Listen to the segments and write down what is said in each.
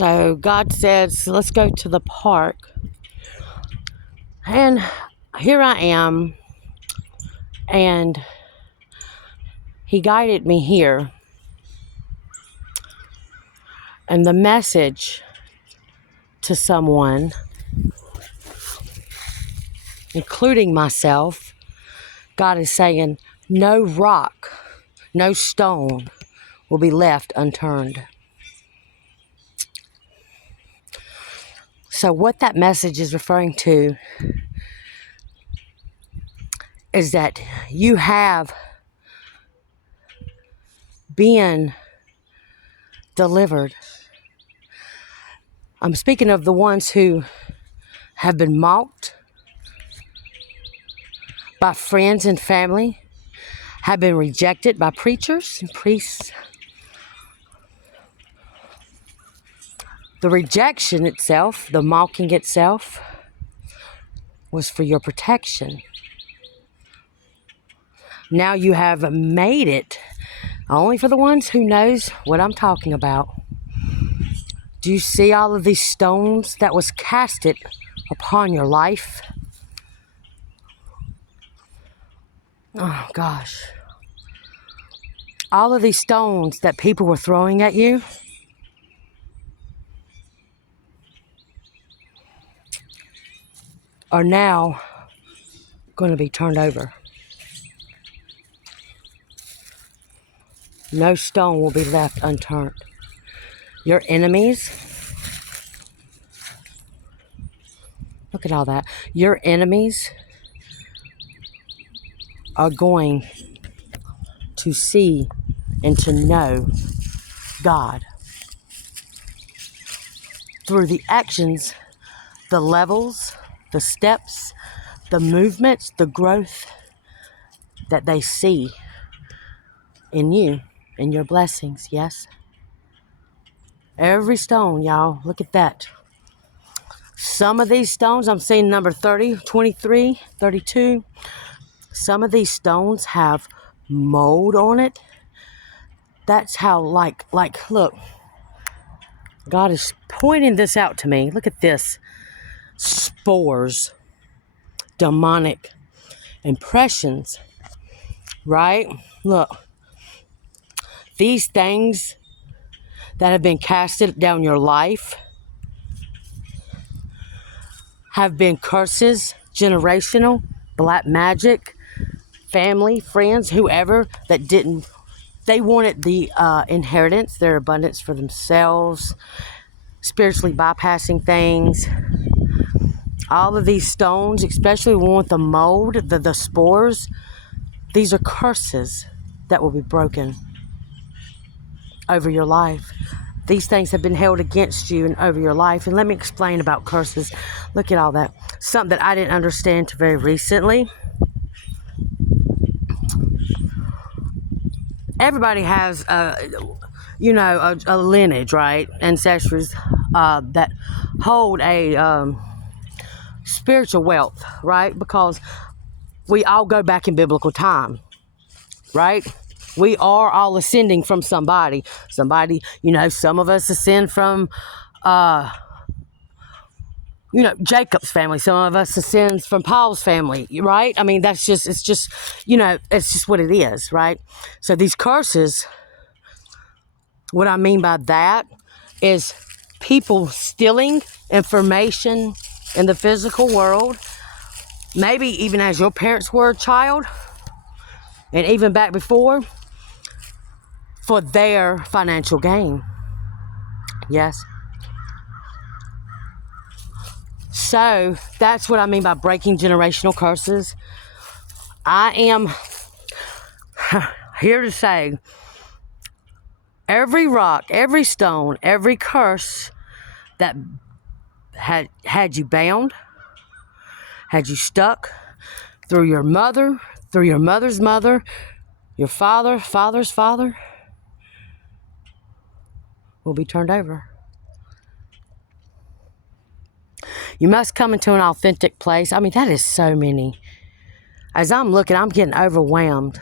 So God says, let's go to the park. And here I am. And He guided me here. And the message to someone, including myself, God is saying, no rock, no stone will be left unturned. So what that message is referring to is that you have been delivered. I'm speaking of the ones who have been mocked by friends and family, have been rejected by preachers and priests. The rejection itself, the mocking itself, was for your protection. Now you have made it only for the ones who knows what I'm talking about. Do you see all of these stones that was casted upon your life? Oh gosh. All of these stones that people were throwing at you, are now going to be turned over. No stone will be left unturned. Your enemies, look at all that. Your enemies are going to see and to know God through the actions, the levels, the steps, the movements, the growth that they see in you, in your blessings, yes? Every stone, y'all, look at that. Some of these stones, I'm seeing number 30, 23, 32. Some of these stones have mold on it. That's how, like, look. God is pointing this out to me. Look at this. Spores. Demonic impressions. Right? Look. These things that have been casted down your life have been curses, generational, black magic, family, friends, whoever that didn't, they wanted the inheritance, their abundance for themselves, spiritually bypassing things. All of these stones, especially one with the mold, the spores, these are curses that will be broken over your life. These things have been held against you and over your life. And let me explain about curses. Look at all that. Something that I didn't understand until very recently. Everybody has, a lineage, right? Ancestors that hold a spiritual wealth, right? Because we all go back in biblical time, right? We are all ascending from somebody. Somebody, some of us ascend from, Jacob's family. Some of us ascend from Paul's family, right? I mean, it's just what it is, right? So these curses, what I mean by that is people stealing information in the physical world, maybe even as your parents were a child, and even back before, for their financial gain. Yes. So that's what I mean by breaking generational curses. I am here to say every rock, every stone, every curse that had you bound, had you stuck through your mother, through your mother's mother, your father's father, will be turned over. You must come into an authentic place. I mean, that is so many. As I'm looking, I'm getting overwhelmed.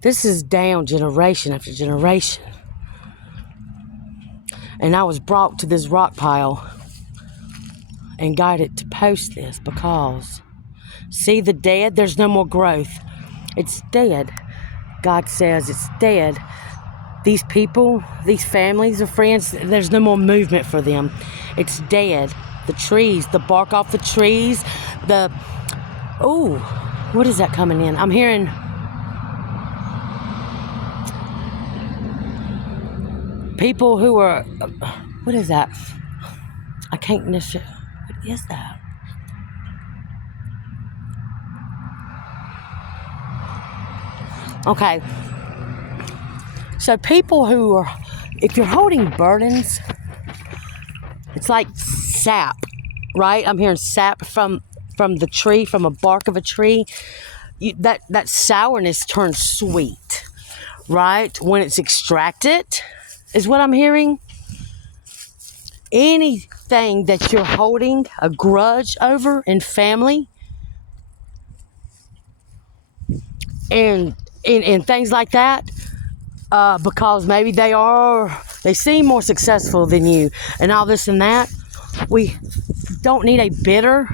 This is down generation after generation. And I was brought to this rock pile and guided to post this because, see the dead? There's no more growth. It's dead. God says it's dead. These people, these families or friends, there's no more movement for them. It's dead. The trees, the bark off the trees, what is that coming in? I'm hearing people who are, what is that? I can't necessarily, what is that? Okay. So people who are, if you're holding burdens, it's like sap, right? I'm hearing sap from the tree, from a bark of a tree. That sourness turns sweet, right? When it's extracted, is what I'm hearing. Anything that you're holding a grudge over in family and things like that, because maybe they seem more successful than you and all this and that. We don't need a bitter,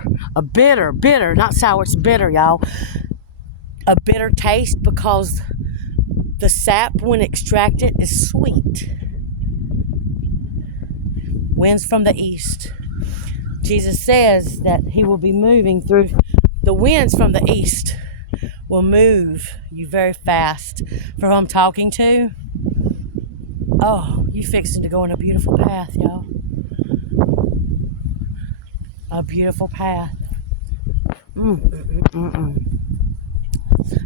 not sour, it's bitter, y'all. A bitter taste, because the sap, when extracted, is sweet. Winds from the east. Jesus says that he will be moving through the winds from the east. Will move you very fast. For who I'm talking to, oh, you fixing to go on a beautiful path, y'all. A beautiful path.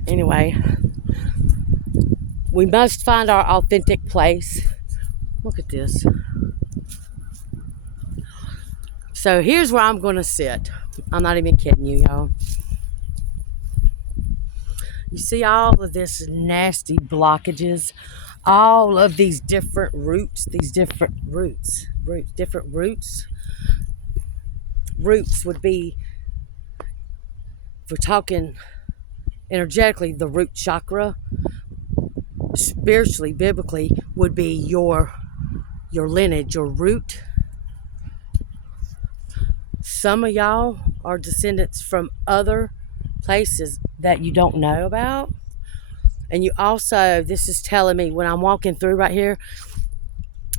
Anyway, we must find our authentic place. Look at this. So here's where I'm going to sit. I'm not even kidding you, y'all. You see all of this nasty blockages, all of these different roots, Roots would be, if we're talking energetically, the root chakra. Spiritually, biblically, would be your lineage, your root. Some of y'all are descendants from other places that you don't know about. And you also, this is telling me when I'm walking through right here,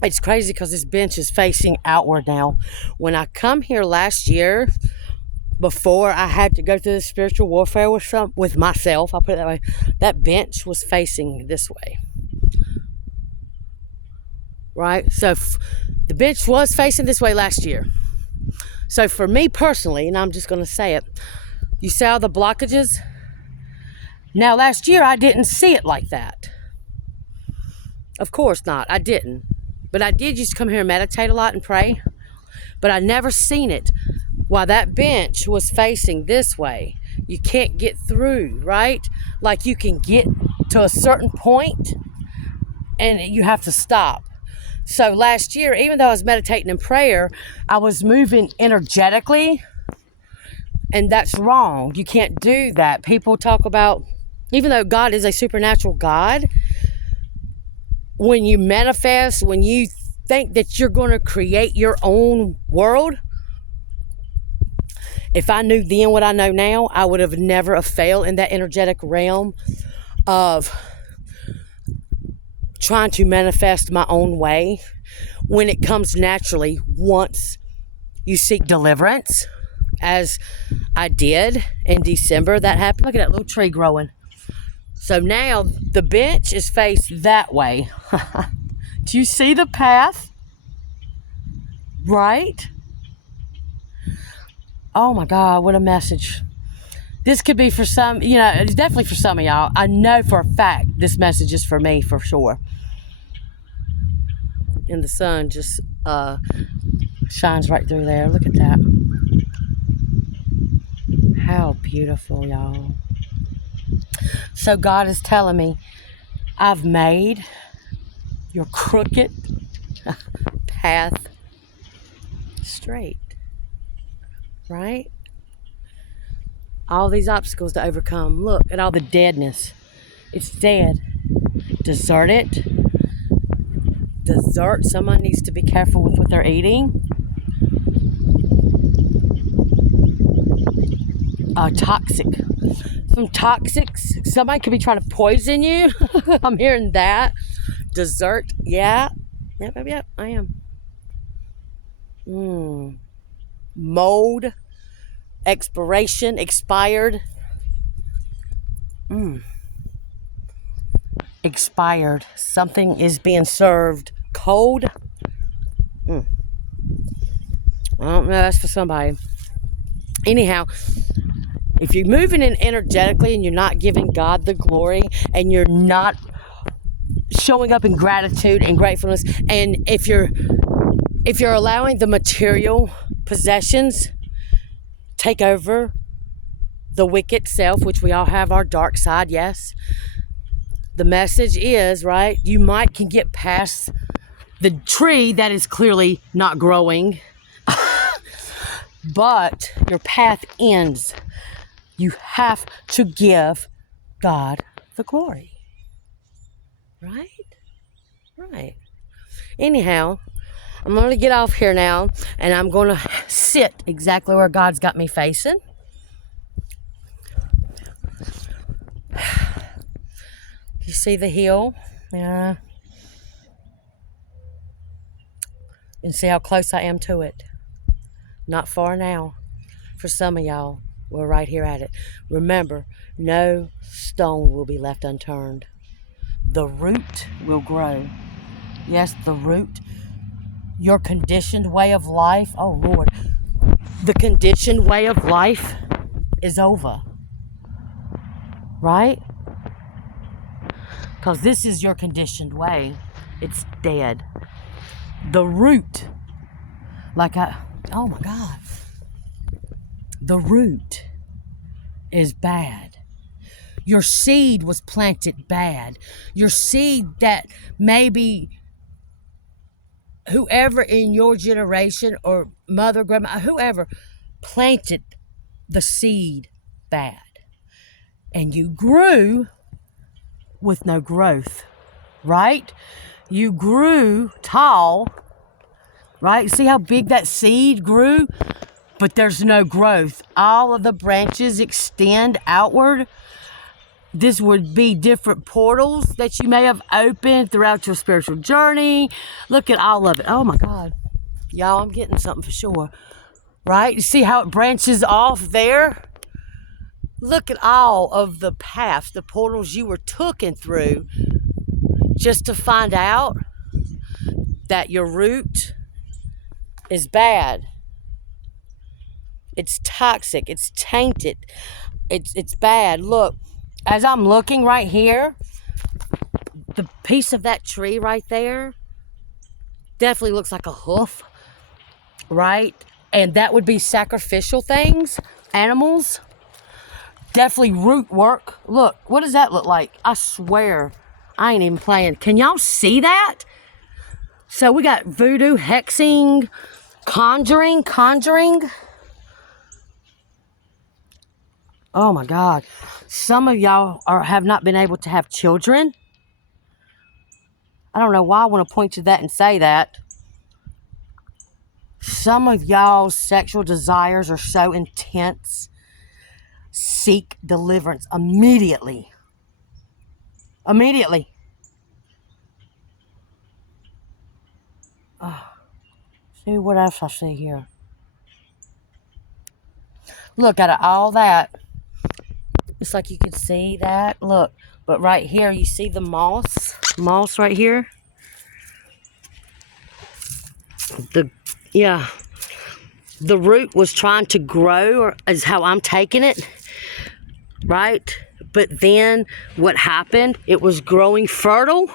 it's crazy because this bench is facing outward now. When I come here last year, before I had to go through the spiritual warfare with myself, I'll put it that way, that bench was facing this way. Right? So the bench was facing this way last year. So for me personally, and I'm just going to say it, you see all the blockages? Now last year I didn't see it like that. Of course not, I didn't. But I did used to come here and meditate a lot and pray. But I never seen it while that bench was facing this way. You can't get through, right? Like you can get to a certain point and you have to stop. So last year, even though I was meditating in prayer, I was moving energetically, and that's wrong. You can't do that. People talk about, even though God is a supernatural God, when you manifest, when you think that you're going to create your own world, if I knew then what I know now, I would have never have failed in that energetic realm of trying to manifest my own way when it comes naturally once you seek deliverance, as I did in December. That happened. Look at that little tree growing. So now the bench is faced that way. Do you see the path? Right? Oh my God, what a message. This could be for some, it's definitely for some of y'all. I know for a fact this message is for me, for sure. And the sun just shines right through there. Look at that. How beautiful, y'all. So God is telling me, I've made your crooked path straight. Right? All these obstacles to overcome. Look at all the deadness. It's dead. Deserted. Dessert. Someone needs to be careful with what they're eating. Toxic. Some toxics. Somebody could be trying to poison you. I'm hearing that. Dessert. Yeah. Yep, I am. Mold. Expiration. Expired. Expired. Something is being served cold. I don't know. That's for somebody. Anyhow, if you're moving in energetically and you're not giving God the glory and you're not showing up in gratitude and gratefulness, and if you're allowing the material possessions take over the wicked self, which we all have our dark side, yes. The message is, right, you can get past the tree that is clearly not growing, but your path ends. You have to give God the glory. Right? Right. Anyhow, I'm going to get off here now, and I'm going to sit exactly where God's got me facing. You see the hill? Yeah. And see how close I am to it. Not far now. For some of y'all, we're right here at it. Remember, no stone will be left unturned. The root will grow. Yes, the root. Your conditioned way of life. Oh, Lord. The conditioned way of life is over. Right? Because this is your conditioned way. It's dead. The root. Oh my God. The root is bad. Your seed was planted bad. Your seed that maybe whoever in your generation or mother, grandma, whoever planted the seed bad. And you grew with no growth, right? You grew tall, right? See how big that seed grew? But there's no growth. All of the branches extend outward. This would be different portals that you may have opened throughout your spiritual journey. Look at all of it. Oh my God. Y'all, I'm getting something for sure. Right? You see how it branches off there? Look at all of the paths, the portals you were taken through just to find out that your root is bad. It's toxic. It's tainted. It's bad. Look, as I'm looking right here, the piece of that tree right there definitely looks like a hoof, right? And that would be sacrificial things, animals. Definitely root work. Look, what does that look like? I swear, I ain't even playing. Can y'all see that? So we got voodoo, hexing, conjuring. Oh my God. Some of y'all have not been able to have children. I don't know why I want to point to that and say that. Some of y'all's sexual desires are so intense. Seek deliverance immediately. Immediately. See what else I see here. Look at all that. It's like you can see that. Look, but right here you see the moss. Moss right here. The root was trying to grow, is how I'm taking it. Right? But then what happened? It was growing fertile.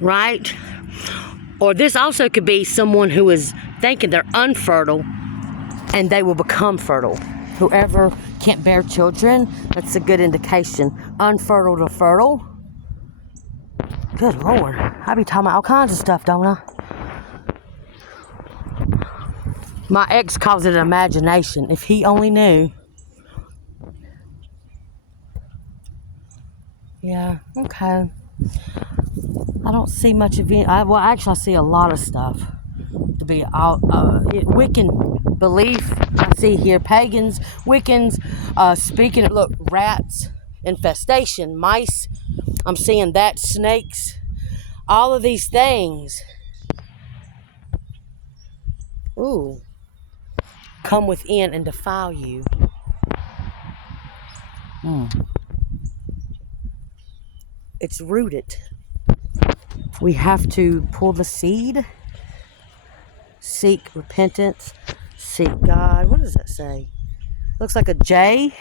Right? Or this also could be someone who is thinking they're unfertile and they will become fertile. Whoever can't bear children, that's a good indication. Unfertile to fertile. Good Lord. I be talking about all kinds of stuff, don't I? My ex calls it imagination. If he only knew. Yeah, okay. I don't see much of it. Well, actually, I see a lot of stuff to be all Wiccan belief. I see here pagans, Wiccans, speaking of, look, rats, infestation, mice. I'm seeing that, snakes, all of these things. Ooh, come within and defile you. It's rooted. We have to pull the seed, seek repentance, seek God. What does that say? Looks like a J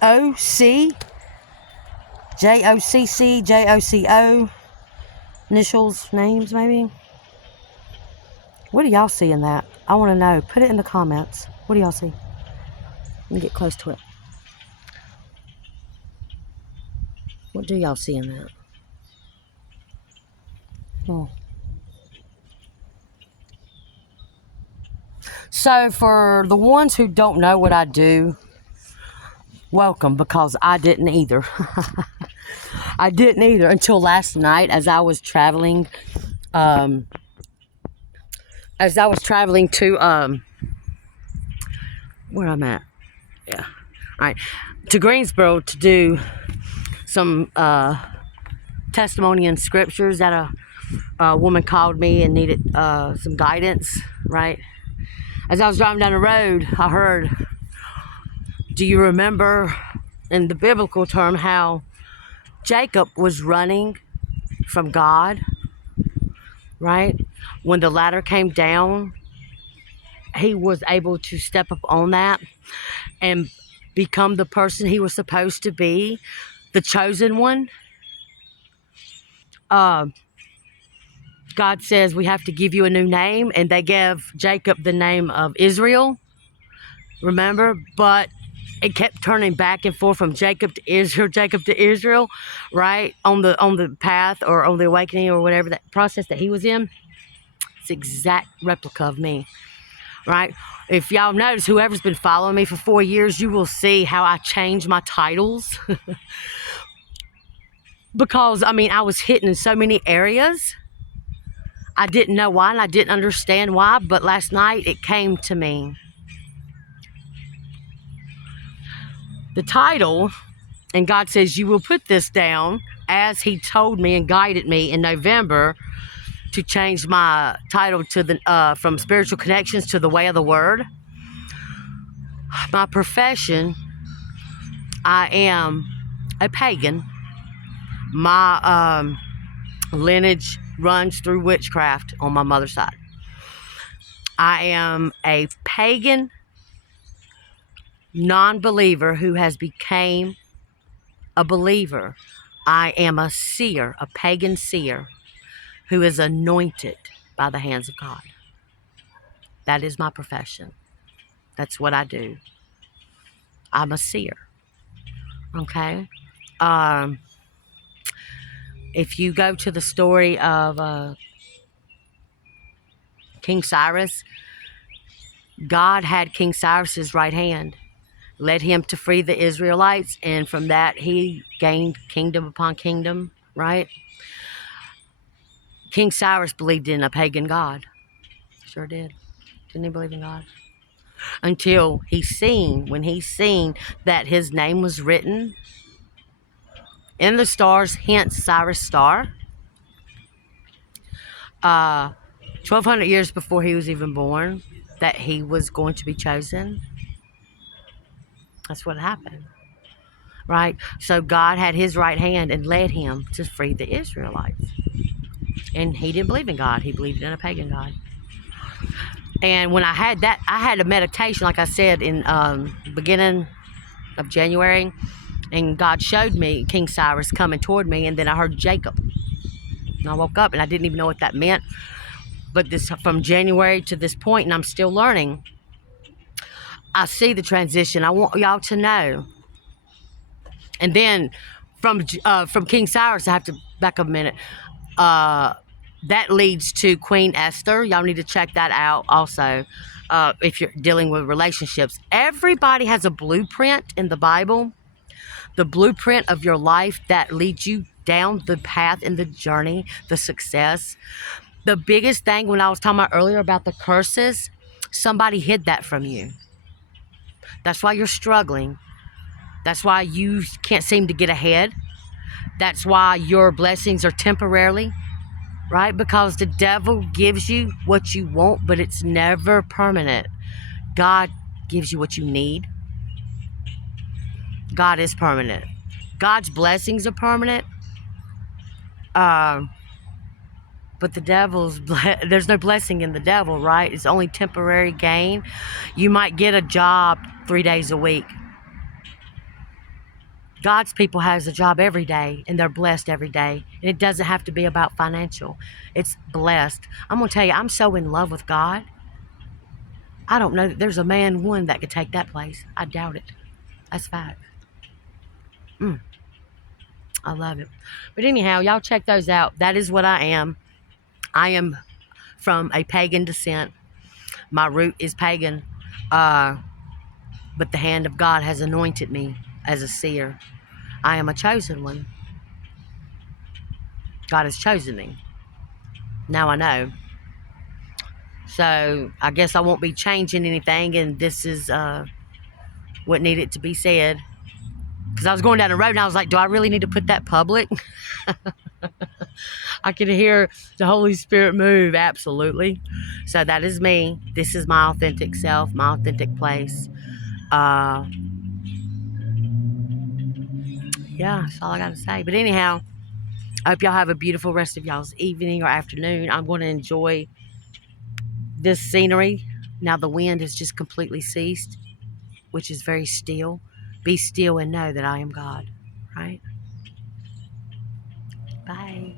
O C J O C C J O C O initials, names maybe. What do y'all see in that? I want to know. Put it in the comments. What do y'all see? Let me get close to it. What do y'all see in that? Oh. So for the ones who don't know what I do, welcome, because I didn't either. I didn't either until last night as I was traveling. To where I'm at. Yeah. All right. To Greensboro to do some testimony and scriptures that a woman called me and needed some guidance, right? As I was driving down the road, I heard, do you remember in the biblical term how Jacob was running from God, right? When the ladder came down, he was able to step up on that and become the person he was supposed to be, the chosen one. God says we have to give you a new name, and they gave Jacob the name of Israel, remember? But it kept turning back and forth from Jacob to Israel, right? On the path or on the awakening or whatever that process that he was in. It's the exact replica of me, right? If y'all notice, whoever's been following me for 4 years, you will see how I change my titles. Because, I mean, I was hidden in so many areas. I didn't know why, and I didn't understand why, but last night it came to me. The title, and God says, you will put this down, as he told me and guided me in November to change my title to the from Spiritual Connections to the Way of the Word. My profession, I am a pagan. My lineage runs through witchcraft on my mother's side. I am a pagan non-believer who has become a believer. I am a seer, a pagan seer who is anointed by the hands of God. That is my profession. That's what I do. I'm a seer. Okay? If you go to the story of King Cyrus, God had King Cyrus's right hand, led him to free the Israelites, and from that he gained kingdom upon kingdom, right? King Cyrus believed in a pagan god. Sure did. Didn't he believe in God? Until when he seen that his name was written in the stars, hence Cyrus Star. 1,200 years before he was even born, that he was going to be chosen. That's what happened, right? So God had his right hand and led him to free the Israelites. And he didn't believe in God. He believed in a pagan god. And when I had that, I had a meditation, like I said, in beginning of January. And God showed me King Cyrus coming toward me. And then I heard Jacob. And I woke up and I didn't even know what that meant. But this from January to this point, and I'm still learning, I see the transition. I want y'all to know. And then from King Cyrus, I have to back up a minute. That leads to Queen Esther. Y'all need to check that out also. If you're dealing with relationships, everybody has a blueprint in the Bible. The blueprint of your life that leads you down the path and the journey, the success. The biggest thing when I was talking about earlier about the curses, somebody hid that from you. That's why you're struggling. That's why you can't seem to get ahead. That's why your blessings are temporarily, right? Because the devil gives you what you want, but it's never permanent. God gives you what you need. God is permanent. God's blessings are permanent. Uh, but the there's no blessing in the devil, right? It's only temporary gain. You might get a job 3 days a week. God's people has a job every day, and they're blessed every day. And it doesn't have to be about financial. It's blessed. I'm going to tell you, I'm so in love with God. I don't know that there's a man, one, that could take that place. I doubt it. That's fact. I love it. But anyhow, y'all check those out. That is what I am. I am from a pagan descent. My root is pagan. Uh, but the hand of God has anointed me as a seer. I am a chosen one. God has chosen me. Now I know. So I guess I won't be changing anything, and this is what needed to be said. Because I was going down the road and I was like, do I really need to put that public? I could hear the Holy Spirit move. Absolutely. So that is me. This is my authentic self, my authentic place. Yeah, that's all I got to say. But anyhow, I hope y'all have a beautiful rest of y'all's evening or afternoon. I'm going to enjoy this scenery. Now the wind has just completely ceased, which is very still. Be still and know that I am God. Right? Bye.